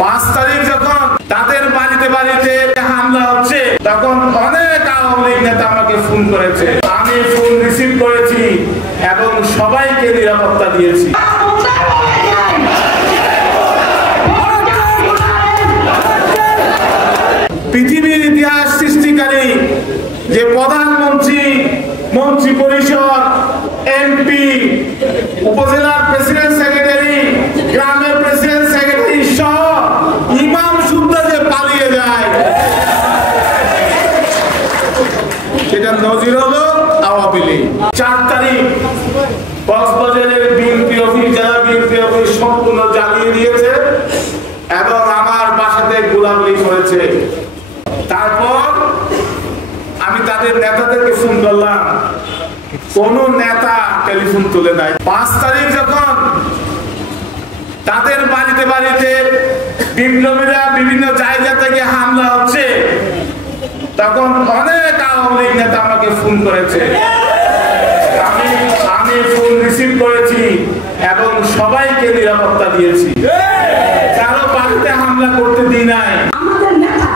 5 তারিখ যখন তাদের বাড়িতে বাড়িতে হামলা হচ্ছে তখন অনেক আওয়ামী লীগ নেতা আমাকে ফোন করেছে, আমি ফোন রিসিভ করেছি এবং সবাইকে নিরাপত্তা দিয়েছি। পৃথিবীর ইতিহাস সৃষ্টিকারী যে প্রধানমন্ত্রী, মন্ত্রী পরিষদ, এমপি, উপজেলার প্রেসিডেন্ট সেক্রেটারি, গ্রামের প্রেসিডেন্ট সেক্রেটারি সহ ইমাম সুদ্ধা যে পালিয়ে যায়, সেটা নজির হলো আওয়ামী লীগ। 4 তারিখ কক্সবাজারের বিএনপি অফিস, জেলা বিএনপি অফিস সম্পূর্ণ জ্বালিয়ে দিয়েছে এবং আমার বাসাতে গোলাগুলি করেছে। তারপর আমি তাদের নেতাদেরকে ফোন করলাম, কোন নেতা টেলিফোন তুলে দেয়। 5 তারিখ যখন তাদের বাড়িতে বাড়িতে বিপ্লবীরা বিভিন্ন জায়গা থেকে হামলা হচ্ছে তখন অনেক আওয়ামী লীগ নেতা আমাকে ফোন করেছে, আমি ফোন রিসিভ করেছি এবং সবাইকে নিরাপত্তা দিয়েছি, কারো বাড়িতে হামলা করতে দিই নাই। আমাদের নেতা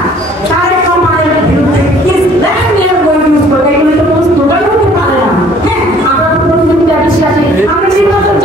তারেক রহমানের বিরুদ্ধে ইসলাম নিয়ে বইগুলো এগুলো তো কোনো স্লোগান হতে পারে না। হ্যাঁ, আমরা তো কোনো বিশ্বাসী, আমরা নির্বাচন